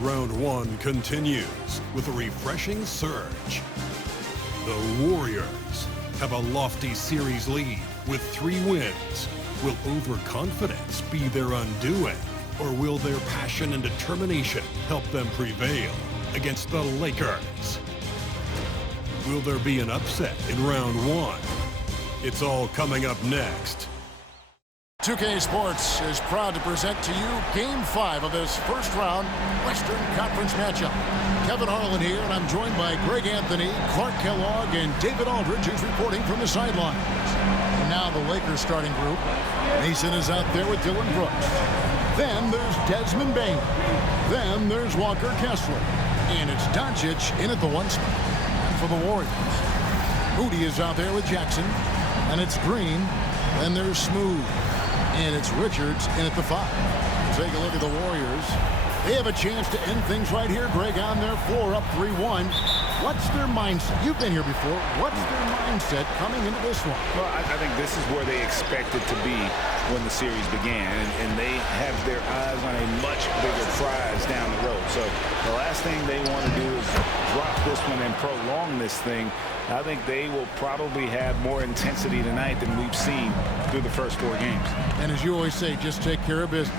Round one continues with a refreshing surge. The Warriors have a lofty series lead with 3 wins. Will overconfidence be their undoing, or will their passion and determination help them prevail against the Lakers? Will there be an upset in round one? It's all coming up next. 2K Sports is proud to present to you Game 5 of this first-round Western Conference matchup. Kevin Harlan here, and I'm joined by Greg Anthony, Clark Kellogg, and David Aldridge, who's reporting from the sidelines. And now the Lakers starting group. Mason is out there with Dylan Brooks. Then there's Desmond Bane. Then there's Walker Kessler. And it's Doncic in at the 1 spot. And for the Warriors, Moody is out there with Jackson. And it's Green. Then there's Smooth. And it's Richards in at the 5. Take a look at the Warriors. They have a chance to end things right here, Greg, on their floor, up 3-1. What's their mindset? You've been here before. What's their mindset coming into this one? Well, I think this is where they expected to be when the series began, and they have their eyes on a much bigger prize down the road. So the last thing they want to do is drop this one and prolong this thing. I think they will probably have more intensity tonight than we've seen through the first 4 games. And as you always say, just take care of business.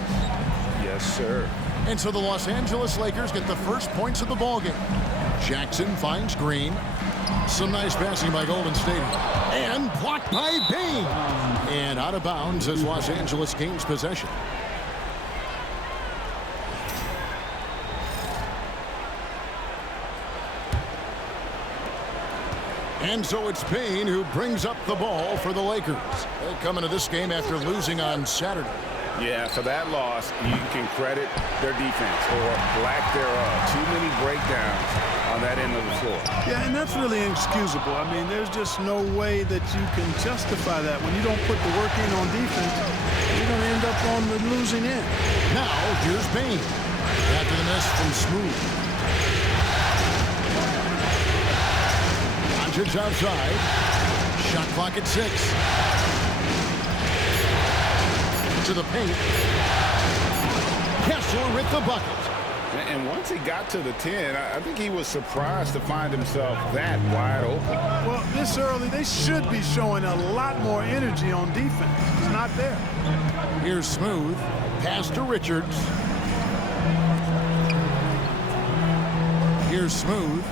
Yes, sir. And so the Los Angeles Lakers get the first points of the ballgame. Jackson finds Green. Some nice passing by Golden State. And blocked by Bane. And out of bounds as Los Angeles gains possession. And so it's Bane who brings up the ball for the Lakers. They come into this game after losing on Saturday. Yeah, for that loss, you can credit their defense or lack thereof. Too many breakdowns on that end of the floor. Yeah, and that's really inexcusable. I mean, there's just no way that you can justify that. When you don't put the work in on defense, you're going to end up on the losing end. Now, here's Bane. After the miss from Smooth. Doncic outside. Shot clock at 6. To the paint. Kessler with the bucket. And once he got to the 10, I think he was surprised to find himself that wide open. Well, this early, they should be showing a lot more energy on defense. It's not there. Here's Smooth. Pass to Richards. Here's Smooth.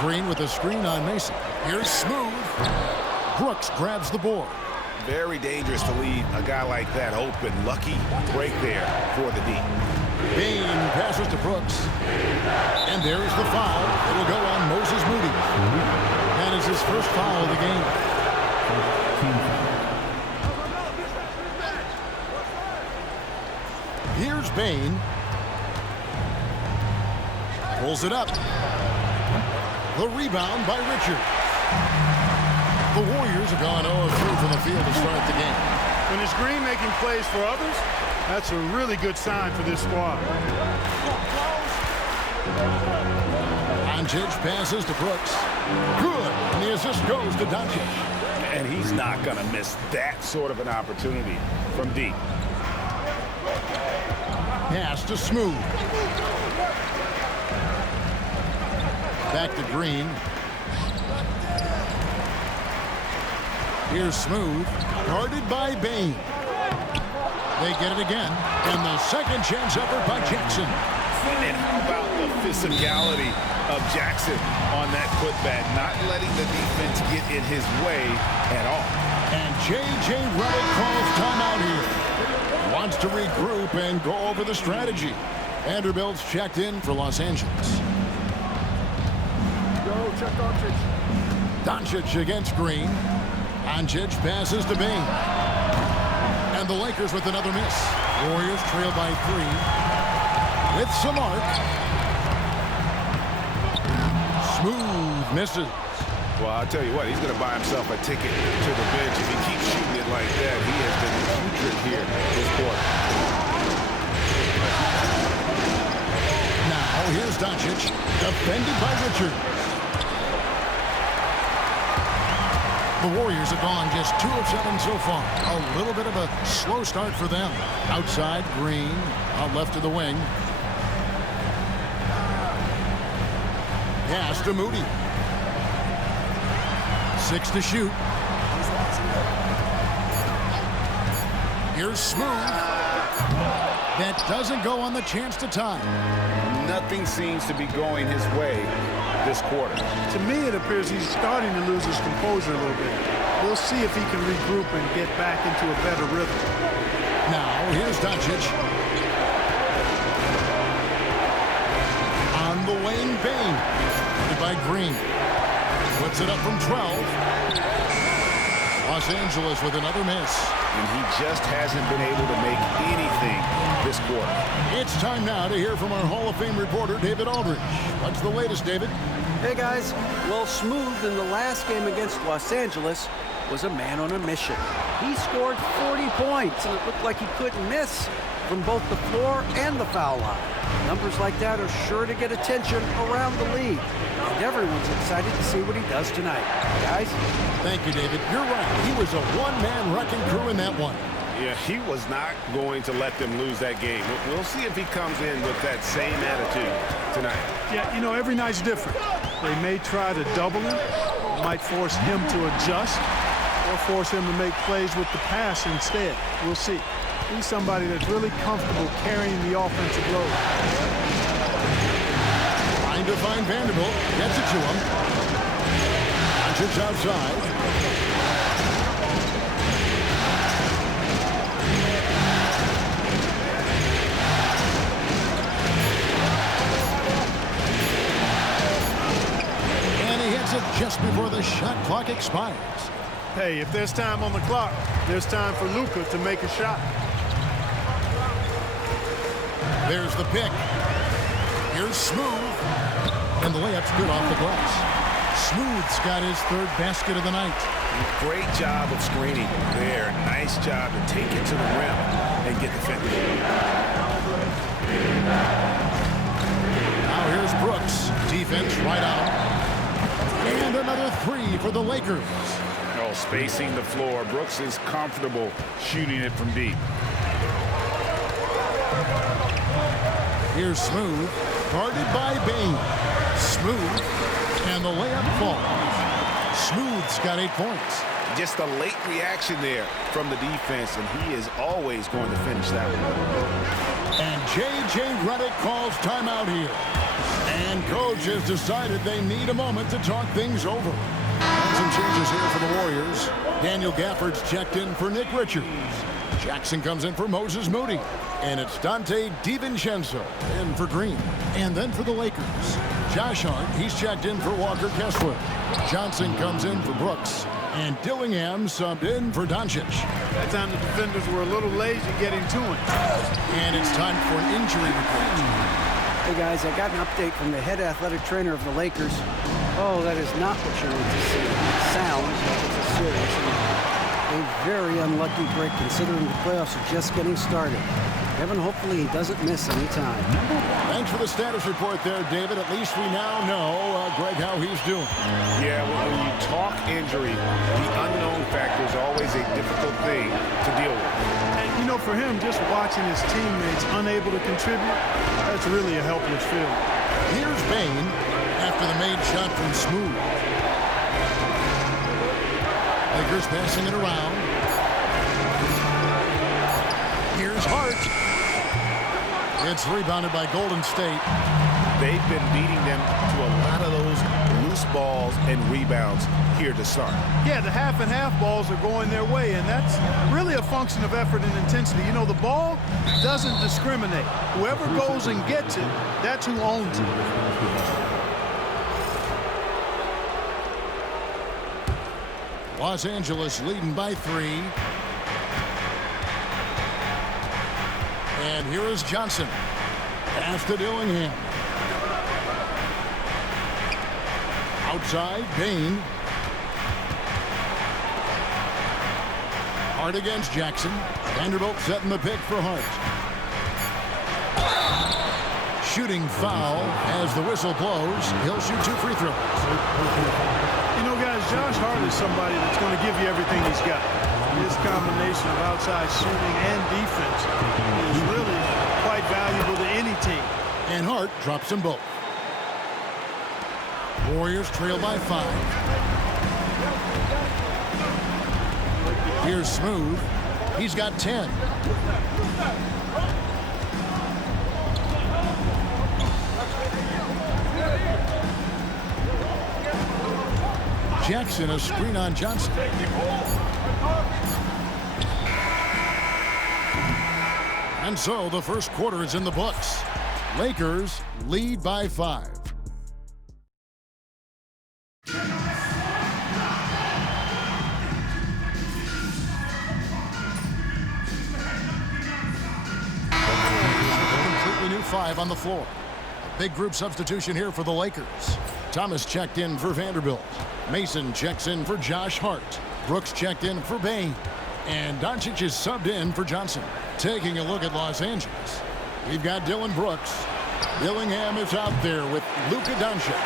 Green with a screen on Mason. Here's Smooth. Brooks grabs the board. Very dangerous to leave a guy like that open. Lucky break there for the D. Bane passes to Brooks. And there's the foul. It'll go on Moses Moody. That is his first foul of the game. Here's Bane. Pulls it up. The rebound by Richard. The Warriors have gone 0-3 from the field to start the game. When it's Green making plays for others, that's a really good sign for this squad. Doncic passes to Brooks. Good. And the assist goes to Doncic. And he's not going to miss that sort of an opportunity from deep. Pass to Smooth. Back to Green. Here's Smooth, guarded by Bane. They get it again, and the second chance effort by Jackson. And how about the physicality of Jackson on that putback, not letting the defense get in his way at all. And J.J. Redick calls timeout here. Wants to regroup and go over the strategy. Vanderbilt's checked in for Los Angeles. Go, check Doncic. Doncic against Green. Doncic passes to Bane. And the Lakers with another miss. Warriors trail by 3. With some arc. Smooth Misses. Well, I'll tell you what, he's going to buy himself a ticket to the bench. If he keeps shooting it like that, he has been putrid here this quarter. Now, here's Doncic, defended by Richard. The Warriors have gone just 2 of 7 so far. A little bit of a slow start for them. Outside, Green, out left of the wing. Pass to Moody. 6 to shoot. Here's Smooth. That doesn't go on the chance to tie. Nothing seems to be going his way this quarter. To me, it appears he's starting to lose his composure a little bit. We'll see if he can regroup and get back into a better rhythm. Now, here's Doncic. On the wing, Bane. By Green. Puts it up from 12. Los Angeles with another miss. And he just hasn't been able to make anything this quarter. It's time now to hear from our Hall of Fame reporter, David Aldridge. What's the latest, David? Hey, guys. Well, Smooth in the last game against Los Angeles was a man on a mission. He scored 40 points, and it looked like he couldn't miss from both the floor and the foul line. Numbers like that are sure to get attention around the league. And everyone's excited to see what he does tonight. Guys? Thank you, David. You're right. He was a one-man wrecking crew in that one. Yeah, he was not going to let them lose that game. We'll see if he comes in with that same attitude tonight. Yeah, you know, every night's different. They may try to double him, might force him to adjust, or force him to make plays with the pass instead. We'll see. He's somebody that's really comfortable carrying the offensive load. Trying to find Vanderbilt. Gets it to him. Doncic outside. And he hits it just before the shot clock expires. Hey, if there's time on the clock, there's time for Luka to make a shot. There's the pick. Here's Smooth. And the layup's good off the glass. Smooth's got his 3rd basket of the night. Great job of screening there. Nice job to take it to the rim and get defended. Now here's Brooks. Defense right out. And another 3 for the Lakers. Oh, spacing the floor. Brooks is comfortable shooting it from deep. Here's Smooth, guarded by Bane. Smooth, and the layup falls. Smooth's got 8 points. Just a late reaction there from the defense, and he is always going to finish that one. And J.J. Redick calls timeout here. And coach has decided they need a moment to talk things over. And some changes here for the Warriors. Daniel Gafford's checked in for Nick Richards. Jackson comes in for Moses Moody. And it's Dante DiVincenzo in for Green. And then for the Lakers, Josh Hart, he's checked in for Walker Kessler. Johnson comes in for Brooks. And Dillingham subbed in for Doncic. That time the defenders were a little lazy getting to him. And it's time for an injury report. Hey, guys, I got an update from the head athletic trainer of the Lakers. Oh, that is not what you want to see. It sounds like it's a serious injury. A very unlucky break considering the playoffs are just getting started. Evan, hopefully he doesn't miss any time. Thanks for the status report there, David. At least we now know, Greg, how he's doing. Yeah, well, when you talk injury, the unknown factor is always a difficult thing to deal with. And, you know, for him, just watching his teammates unable to contribute, that's really a helpless feeling. Here's Bane after the made shot from Smooth. Lakers passing it around. Here's Hart. It's rebounded by Golden State. They've been beating them to a lot of those loose balls and rebounds here to start. Yeah, the half and half balls are going their way, and that's really a function of effort and intensity. You know, the ball doesn't discriminate. Whoever goes and gets it, that's who owns it. Los Angeles leading by 3. And here is Johnson. Pass to Dillingham. outside, Bain. Hart against Jackson. Vanderbilt setting the pick for Hart. Shooting foul as the whistle blows. He'll shoot 2 free throws. You know, guys, Josh Hart is somebody that's going to give you everything he's got. His combination of outside shooting and defense is really quite valuable to any team. And Hart drops them both. Warriors trail by 5. Here's Smooth. He's got 10. Jackson, a screen on Johnson. And so the first quarter is in the books. Lakers lead by 5. Completely new 5 on the floor. A big group substitution here for the Lakers. Thomas checked in for Vanderbilt. Mason checks in for Josh Hart. Brooks checked in for Bain. And Doncic is subbed in for Johnson. Taking a look at Los Angeles, we've got Dylan Brooks. Dillingham is out there with Luka Doncic.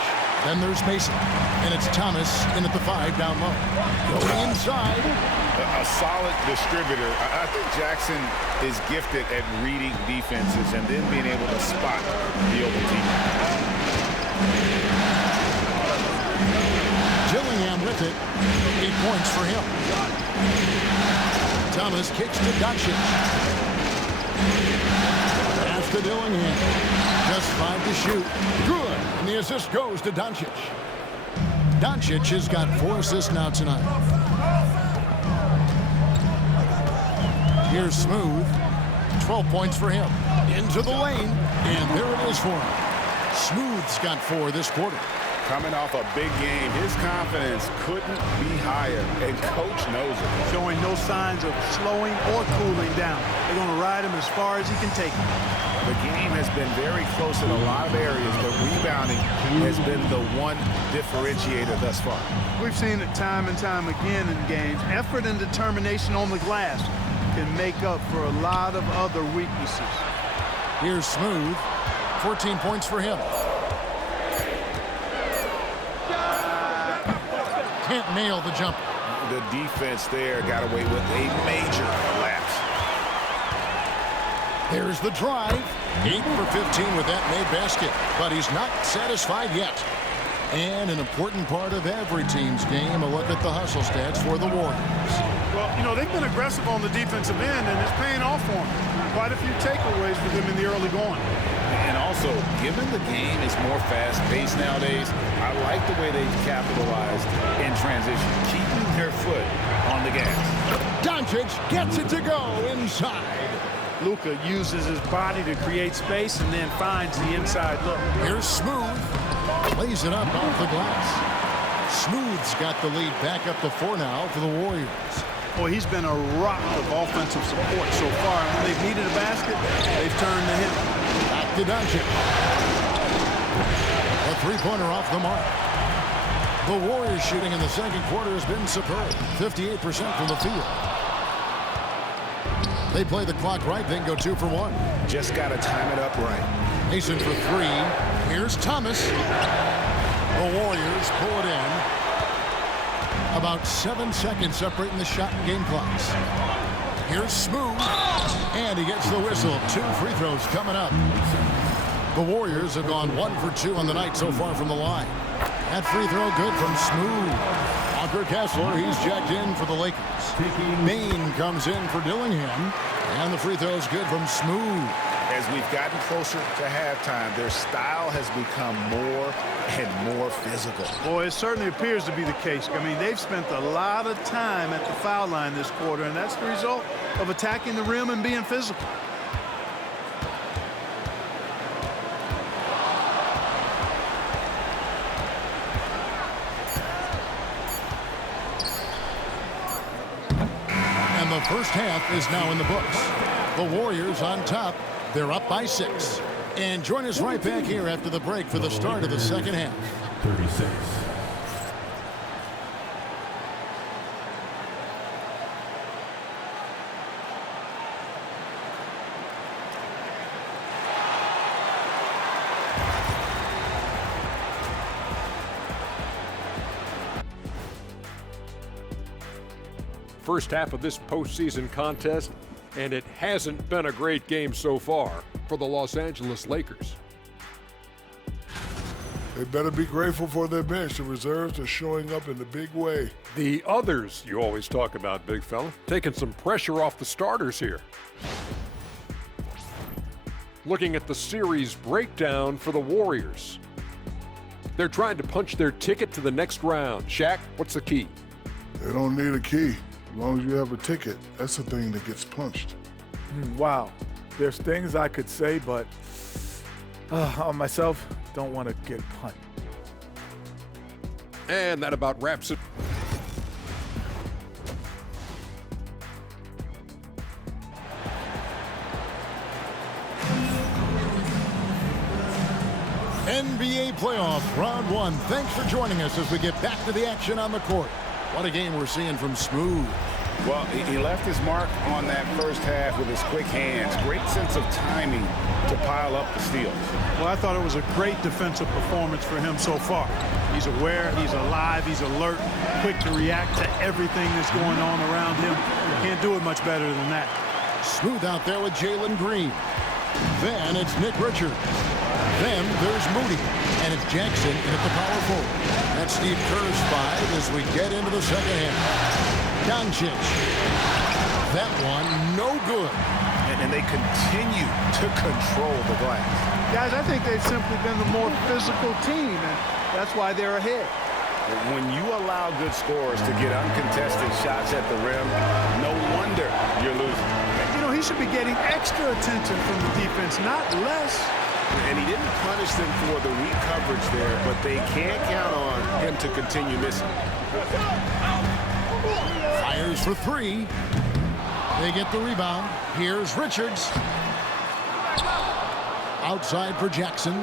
Then there's Mason. And it's Thomas in at the 5 down low. Going inside. A solid distributor. I think Jackson is gifted at reading defenses and then being able to spot the open team. Dillingham with it. 8 points for him. Thomas kicks to Doncic. Pass to Dillingham. Just 5 to shoot. Good. And the assist goes to Doncic. Doncic has got 4 assists now tonight. Here's Smooth. 12 points for him. Into the lane. And there it is for him. Smooth's got 4 this quarter. Coming off a big game, his confidence couldn't be higher, and coach knows it. Showing no signs of slowing or cooling down. They're going to ride him as far as he can take him. The game has been very close in a lot of areas, but rebounding has been the one differentiator thus far. We've seen it time and time again in games. Effort and determination on the glass can make up for a lot of other weaknesses. Here's Smooth. 14 points for him. Can't nail the jumper. The defense there got away with a major lapse. There's the drive. 8 for 15 with that made basket. But he's not satisfied yet. And an important part of every team's game, a look at the hustle stats for the Warriors. Well, you know, they've been aggressive on the defensive end, and it's paying off for them. Quite a few takeaways for them in the early going. And also, given the game is more fast-paced nowadays, I like the way they've capitalized in transition, keeping their foot on the gas. Doncic gets it to go inside. Luka uses his body to create space and then finds the inside look. Here's Smooth. Lays it up off the glass. Smooth's got the lead back up to 4 now for the Warriors. Boy, he's been a rock of offensive support so far. And when they've needed a basket, they've turned to him. Back to Doncic. A 3-pointer off the mark. The Warriors shooting in the second quarter has been superb. 58% from the field. They play the clock right, then go 2 for 1. Just got to time it up right. Mason for 3. Here's Thomas. The Warriors pull it in. About 7 seconds separating the shot and game clocks. Here's Smooth. And he gets the whistle. 2 free throws coming up. The Warriors have gone 1 for 2 on the night so far from the line. That free throw good from Smooth. Walker Kessler, he's checked in for the Lakers. Bain comes in for Dillingham. And the free throw's good from Smooth. As we've gotten closer to halftime, their style has become more and more physical. Boy, it certainly appears to be the case. I mean, they've spent a lot of time at the foul line this quarter, and that's the result of attacking the rim and being physical. And the first half is now in the books. The Warriors on top. They're up by 6. And join us right back here after the break for the start of the second half. 36. first half of this postseason contest, and it hasn't been a great game so far for the Los Angeles Lakers. They better be grateful for their bench. The reserves are showing up in a big way. The others you always talk about, big fella, taking some pressure off the starters here. Looking at the series breakdown for the Warriors. They're trying to punch their ticket to the next round. Shaq, what's the key? They don't need a key. As long as you have a ticket, that's the thing that gets punched. Wow. There's things I could say, but on myself, don't want to get punched. And that about wraps it. NBA playoff round one. Thanks for joining us as we get back to the action on the court. What a game we're seeing from Smooth. Well, he left his mark on that first half with his quick hands. Great sense of timing to pile up the steals. Well, I thought it was a great defensive performance for him so far. He's aware, he's alive, he's alert, quick to react to everything that's going on around him. Can't do it much better than that. Smooth out there with Jalen Green. Then it's Nick Richards. Then there's Moody. And it's Jackson in at the power forward. That's Steve Kerr's five as we get into the second half. Doncic. That one, no good. And they continue to control the glass. Guys, I think they've simply been the more physical team, and that's why they're ahead. When you allow good scorers to get uncontested shots at the rim, no wonder you're losing. You know, he should be getting extra attention from the defense, not less. And he didn't punish them for the weak coverage there, but they can't count on him to continue missing. Fires for three. They get the rebound. Here's Richards. Outside for Jackson.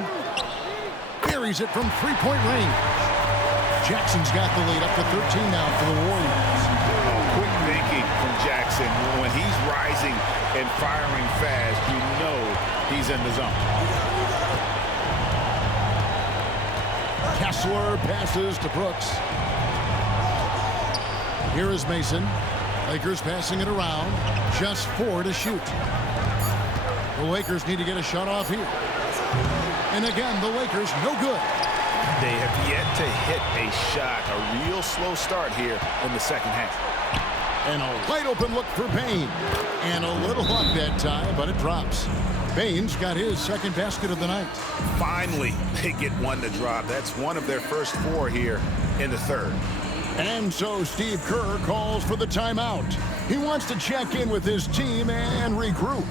Buries it from three-point range. Jackson's got the lead up to 13 now for the Warriors. Quick thinking from Jackson. When he's rising and firing fast, you know he's in the zone. Kessler passes to Brooks. Here is Mason. Lakers passing it around. Just 4 to shoot. The Lakers need to get a shot off here. And again, the Lakers no good. They have yet to hit a shot. A real slow start here in the second half. And a wide open look for Payne. And a little luck that time, but it drops. Payne's got his second basket of the night. Finally, they get one to drop. That's one of their first 4 here in the third. And so Steve Kerr calls for the timeout. He wants to check in with his team and regroup.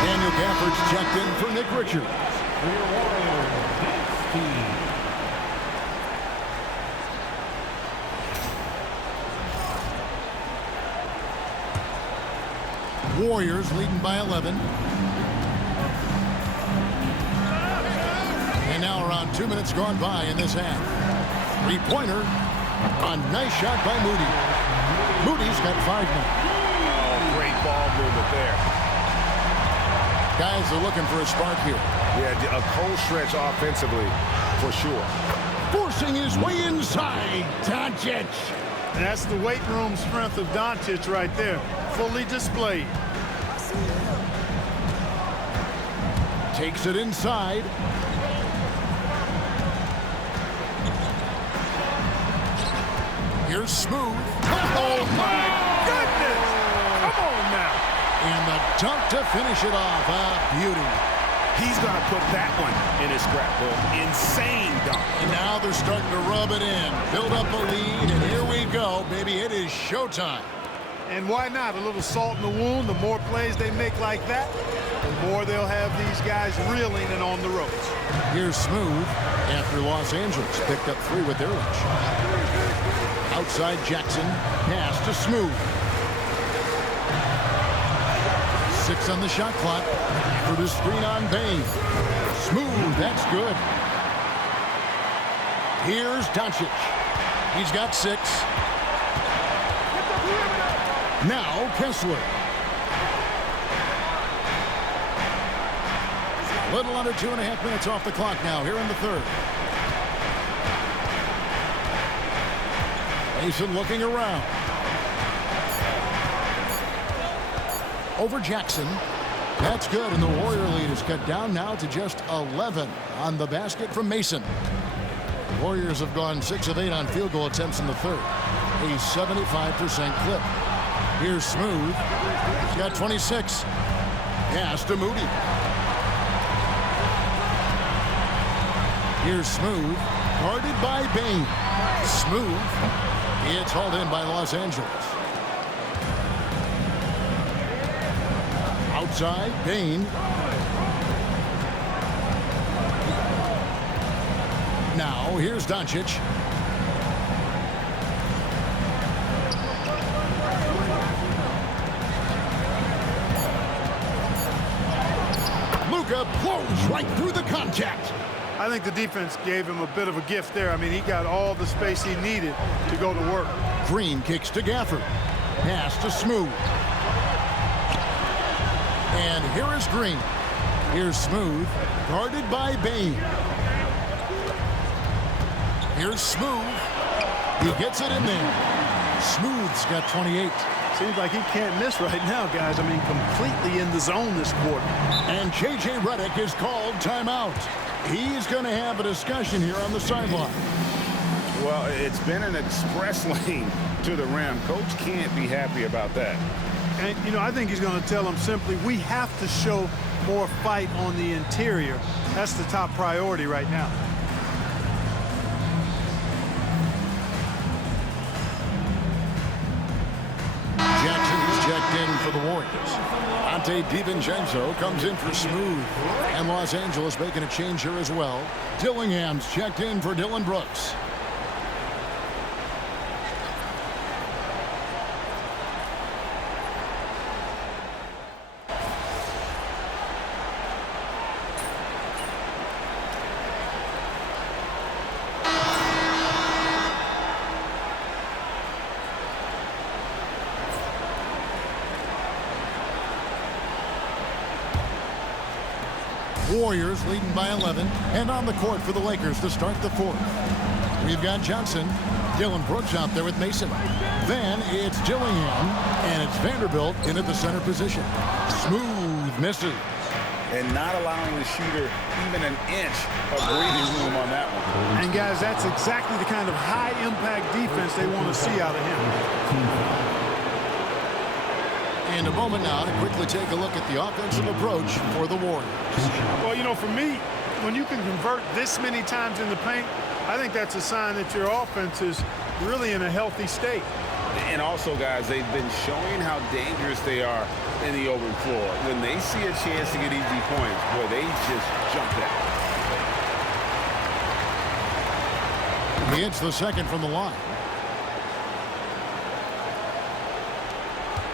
Daniel Gafford's checked in for Nick Richards. Warriors leading by 11. And now around 2 minutes gone by in this half. Three-pointer. A nice shot by Moody. Moody's got 5 now. Oh, great ball movement there. Guys are looking for a spark here. Yeah, a cold stretch offensively, for sure. Forcing his way inside, Doncic. And that's the weight room strength of Doncic right there, fully displayed. Takes it inside. Here's Smooth. Oh, my goodness! Come on now. And the dunk to finish it off. A beauty. He's going to put that one in his scrapbook. Insane dunk. And now they're starting to rub it in. Build up a lead, and here we go, baby. It is showtime. And why not? A little salt in the wound. The more plays they make like that, the more they'll have these guys reeling and on the ropes. Here's Smooth after Los Angeles picked up 3 with their lunch. Outside Jackson. Pass to Smooth. 6 6 on the shot clock. For the screen on Bane. Smooth, that's good. Here's Doncic. He's got 6. Now Kessler. Little under 2.5 minutes off the clock now here in the third. Mason looking around. Over Jackson. That's good, and the Warrior lead is cut down now to just 11 on the basket from Mason. Warriors have gone 6 of 8 on field goal attempts in the third. A 75% clip. Here's Smooth. He's got 26. Pass to Moody. Here's Smooth. Guarded by Bane. Smooth. It's hauled in by Los Angeles. Outside, Bane. Now, here's Doncic. Luka blows right through the contact. I think the defense gave him a bit of a gift there. I mean, he got all the space he needed to go to work. Green kicks to Gafford. Pass to Smooth. And here is Green. Here's Smooth, guarded by Bane. Here's Smooth. He gets it in there. Smooth's got 28. Seems like he can't miss right now, guys. I mean, completely in the zone this quarter. And J.J. Redick is called timeout. He's going to have a discussion here on the sideline. Well, it's been an express lane to the rim. Coach can't be happy about that. And, you know, I think he's going to tell them simply, we have to show more fight on the interior. That's the top priority right now. Jackson is checked in for the Warriors. Ante DiVincenzo comes in for Smooth. And Los Angeles making a change here as well. Dillingham's checked in for Dillon Brooks. Warriors leading by 11, and on the court for the Lakers to start the fourth. We've got Johnson, Dillon Brooks out there with Mason. Then it's Dillingham, and it's Vanderbilt in at the center position. Smooth misses. And not allowing the shooter even an inch of breathing room on that one. And guys, that's exactly the kind of high-impact defense they want to see out of him. And a moment now to quickly take a look at the offensive approach for the Warriors. Well, you know, for me, when you can convert this many times in the paint, I think that's a sign that your offense is really in a healthy state. And also, guys, they've been showing how dangerous they are in the open floor. When they see a chance to get easy points, boy, they just jump out. He hits the second from the line.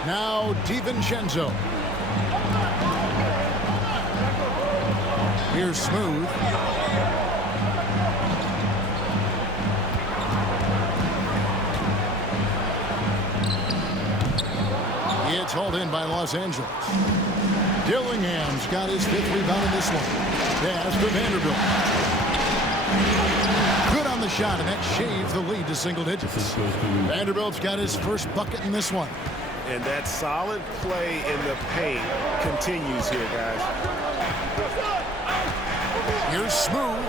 Now DiVincenzo. Here's Smooth. It's hauled in by Los Angeles. Dillingham's got his 5th rebound in this one. Pass to Vanderbilt. Good on the shot, and that shaves the lead to single digits. Vanderbilt's got his first bucket in this one. And that solid play in the paint continues here, guys. Here's Smooth.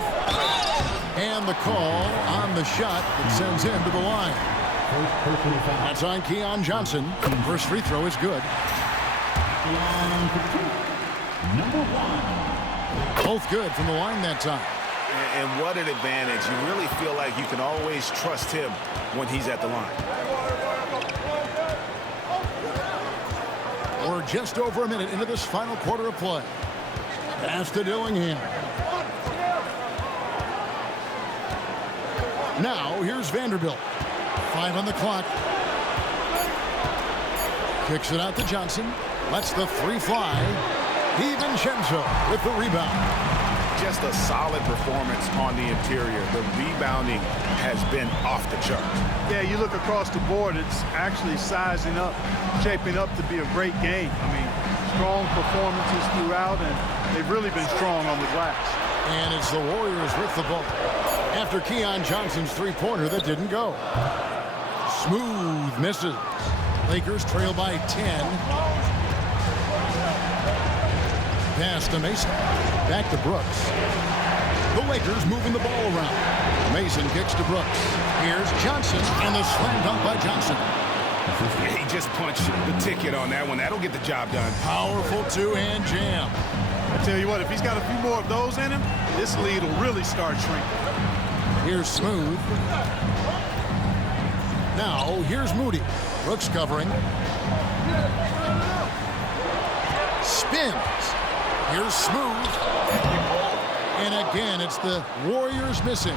And the call on the shot that sends him to the line. That's on Keon Johnson. First free throw is good. Both good from the line that time. And what an advantage. You really feel like you can always trust him when he's at the line. We're just over a minute into this final quarter of play. Pass to Dillingham. Now here's Vanderbilt. 5 on the clock. Kicks it out to Johnson. Lets the three fly. DiVincenzo with the rebound. Just a solid performance on the interior. The rebounding has been off the chart. Yeah, you look across the board, it's actually sizing up, shaping up to be a great game. I mean, strong performances throughout, and they've really been strong on the glass. And it's the Warriors with the ball after Keon Johnson's three-pointer that didn't go. Smooth misses. Lakers trail by 10. Pass to Mason. Back to Brooks. The Lakers moving the ball around. Mason kicks to Brooks. Here's Johnson, and the slam dunk by Johnson. He just punched the ticket on that one. That'll get the job done. Powerful two-hand jam. I tell you what, if he's got a few more of those in him, this lead will really start shrinking. Here's Smooth. Now, here's Moody. Brooks covering. Spins. Here's Smooth. And again, it's the Warriors missing.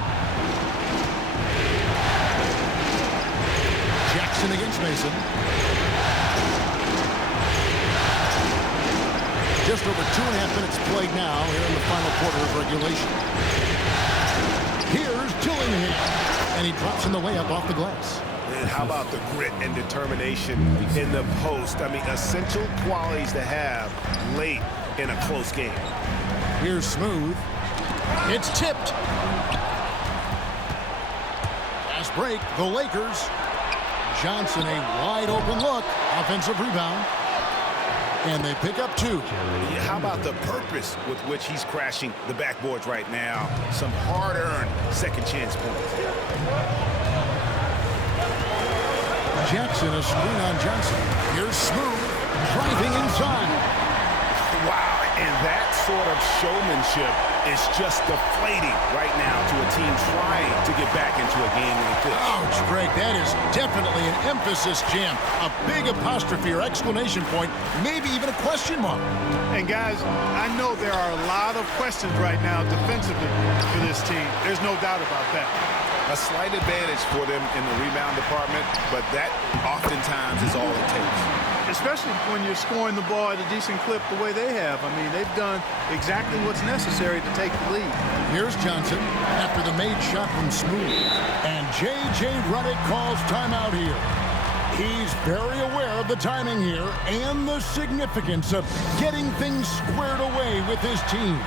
Jackson against Mason. Just over 2.5 minutes played now here in the final quarter of regulation. Here's Dillingham. And he drops in the layup off the glass. And how about the grit and determination in the post? I mean, essential qualities to have late in a close game. Here's Smooth. It's tipped. Fast break, the Lakers. Johnson, a wide open look. Offensive rebound. And they pick up 2. How about the purpose with which he's crashing the backboards right now? Some hard-earned second chance points. Jackson, a screen on Johnson. Here's Smooth, driving inside. Wow, and that sort of showmanship is just deflating right now to a team trying to get back into a game like this. Ouch, Greg, that is definitely an emphasis jam. A big apostrophe or exclamation point, maybe even a question mark. And guys, I know there are a lot of questions right now defensively for this team. There's no doubt about that. A slight advantage for them in the rebound department, but that oftentimes is all it takes. Especially when you're scoring the ball at a decent clip the way they have. I mean, they've done exactly what's necessary to take the lead. Here's Johnson after the made shot from Smooth. And J.J. Redick calls timeout here. He's very aware of the timing here and the significance of getting things squared away with his team.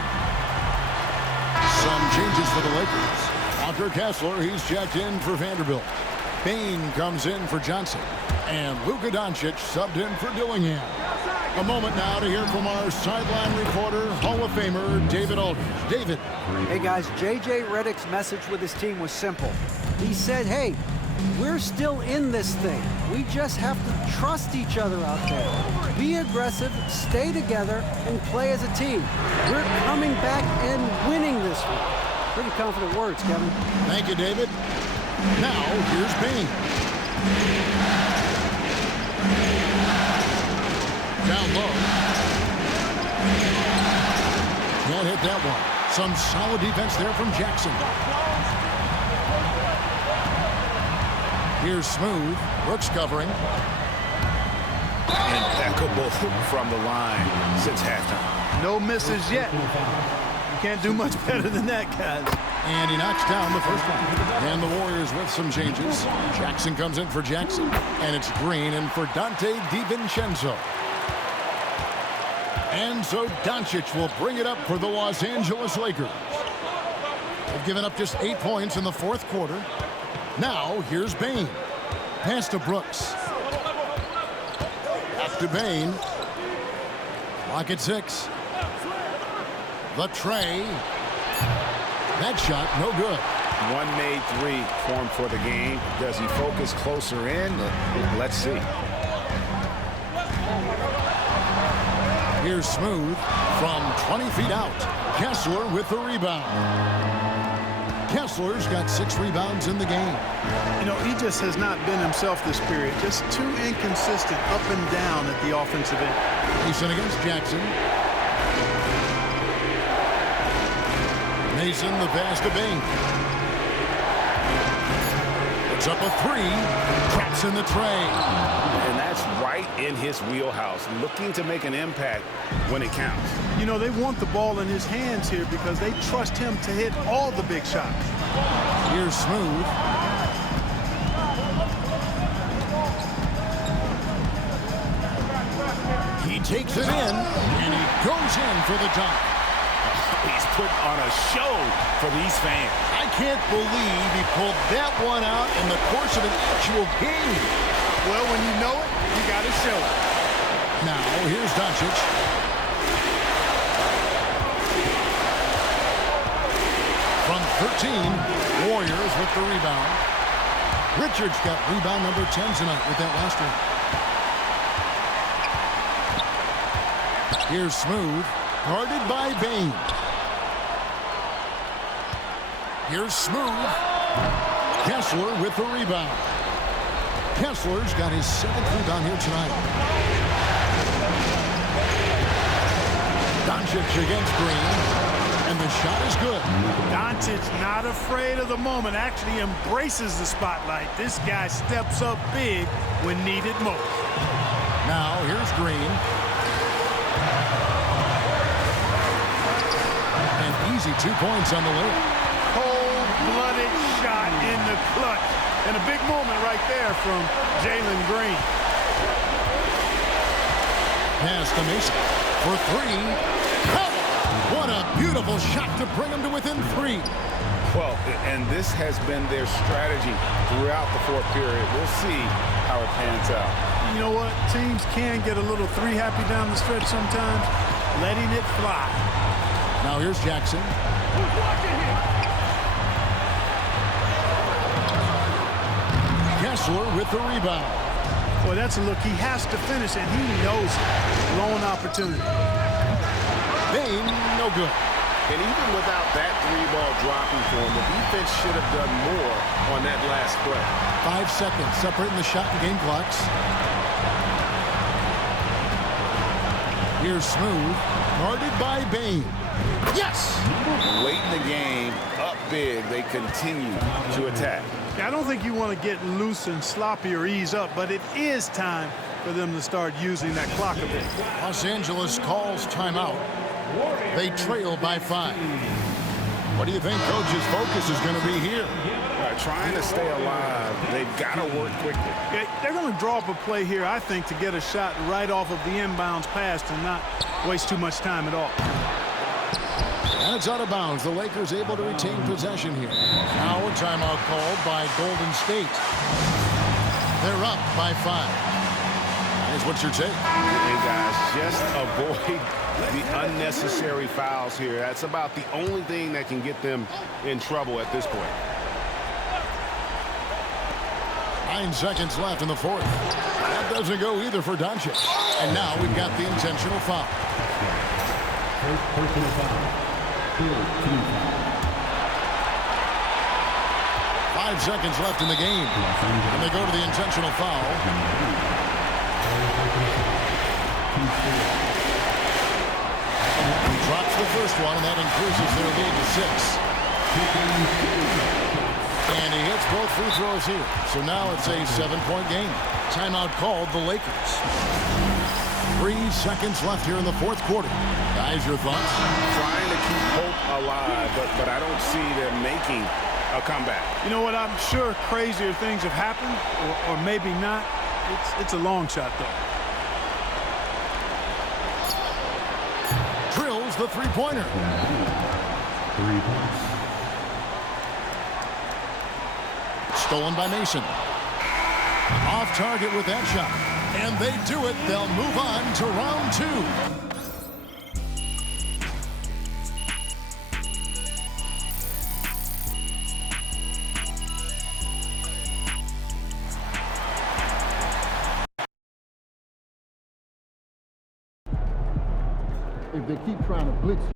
Some changes for the Lakers. Walker Kessler, he's checked in for Vanderbilt. Bane comes in for Johnson. And Luka Doncic subbed in for Dillingham. A moment now to hear from our sideline reporter, Hall of Famer, David Aldridge. David. Hey, guys, J.J. Redick's message with his team was simple. He said, hey, we're still in this thing. We just have to trust each other out there. Be aggressive, stay together, and play as a team. We're coming back and winning this one. Pretty confident words, Kevin. Thank you, David. Now, here's Bane. Down low. Can't hit that one. Some solid defense there from Jackson. Here's Smooth. Brooks covering. Impeccable from the line since halftime. No misses yet. You can't do much better than that, guys. And he knocks down the first one. And the Warriors with some changes. Jackson comes in for Jackson. And it's Green in for Dante DiVincenzo. And so Doncic will bring it up for the Los Angeles Lakers. They've given up just 8 points in the fourth quarter. Now, here's Bane. Pass to Brooks. Back to Bane. Clock at 6. The tray. That shot, no good. One made 3 formed for the game. Does he focus closer in? Let's see. Here's Smooth from 20 feet out. Kessler with the rebound. Kessler's got 6 rebounds in the game. You know, he just has not been himself this period. Just too inconsistent up and down at the offensive end. Mason against Jackson. Mason, the pass to Bane. Puts up a 3. Traps in the tray. And that's right in his wheelhouse, looking to make an impact when it counts. You know, they want the ball in his hands here because they trust him to hit all the big shots. Here's Smooth. He takes it in, and he goes in for the dunk. He's put on a show for these fans. I can't believe he pulled that one out in the course of an actual game. Well, when you know it, you got to show it. Now, here's Doncic. From 13, Warriors with the rebound. Richards got rebound number 10 tonight with that last one. Here's Smooth, guarded by Bane. Here's Smooth. Kessler with the rebound. Kessler's got his 7th rebound here tonight. Doncic against Green, and the shot is good. Doncic not afraid of the moment, actually embraces the spotlight. This guy steps up big when needed most. Now here's Green. An easy 2 points on the lid. Cold-blooded shot in the clutch. And a big moment right there from Jalen Green. Pass to Mason for 3. What a beautiful shot to bring him to within 3. Well, and this has been their strategy throughout the fourth period. We'll see how it pans out. You know what? Teams can get a little three-happy down the stretch sometimes. Letting it fly. Now here's Jackson. Who's watching here? Kessler with the rebound. Boy, that's a look. He has to finish it. He knows it. Lone opportunity. Bane, no good. And even without that 3-ball dropping for him, the defense should have done more on that last play. 5 seconds separating the shot and game clocks. Here's Smooth, guarded by Bane. Yes! Late in the game, up big, they continue to attack. I don't think you want to get loose and sloppy or ease up, but it is time for them to start using that clock a bit. Los Angeles calls timeout. They trail by 5. What do you think coach's focus is going to be here? Trying to stay alive. They've got to work quickly. Yeah, they're going to draw up a play here, I think, to get a shot right off of the inbounds pass and not waste too much time at all. And it's out of bounds. The Lakers able to retain possession here. Now a timeout called by Golden State. They're up by 5. Here's what your take. Hey, guys, just avoid the unnecessary fouls here. That's about the only thing that can get them in trouble at this point. 9 seconds left in the fourth. That doesn't go either for Doncic. And now we've got the intentional foul. First personal foul. 5 seconds left in the game. And they go to the intentional foul. He drops the first one, and that increases their lead to 6. And he hits both free throws here. So now it's a 7-point game. Timeout called the Lakers. 3 seconds left here in the fourth quarter. Guys, your thoughts? Trying to keep hope alive, but I don't see them making a comeback. You know what? I'm sure crazier things have happened, or maybe not. It's a long shot, though. Drills the three-pointer. 3 points. Stolen by Mason. Off target with that shot. And they do it. They'll move on to round 2. If they keep trying to blitz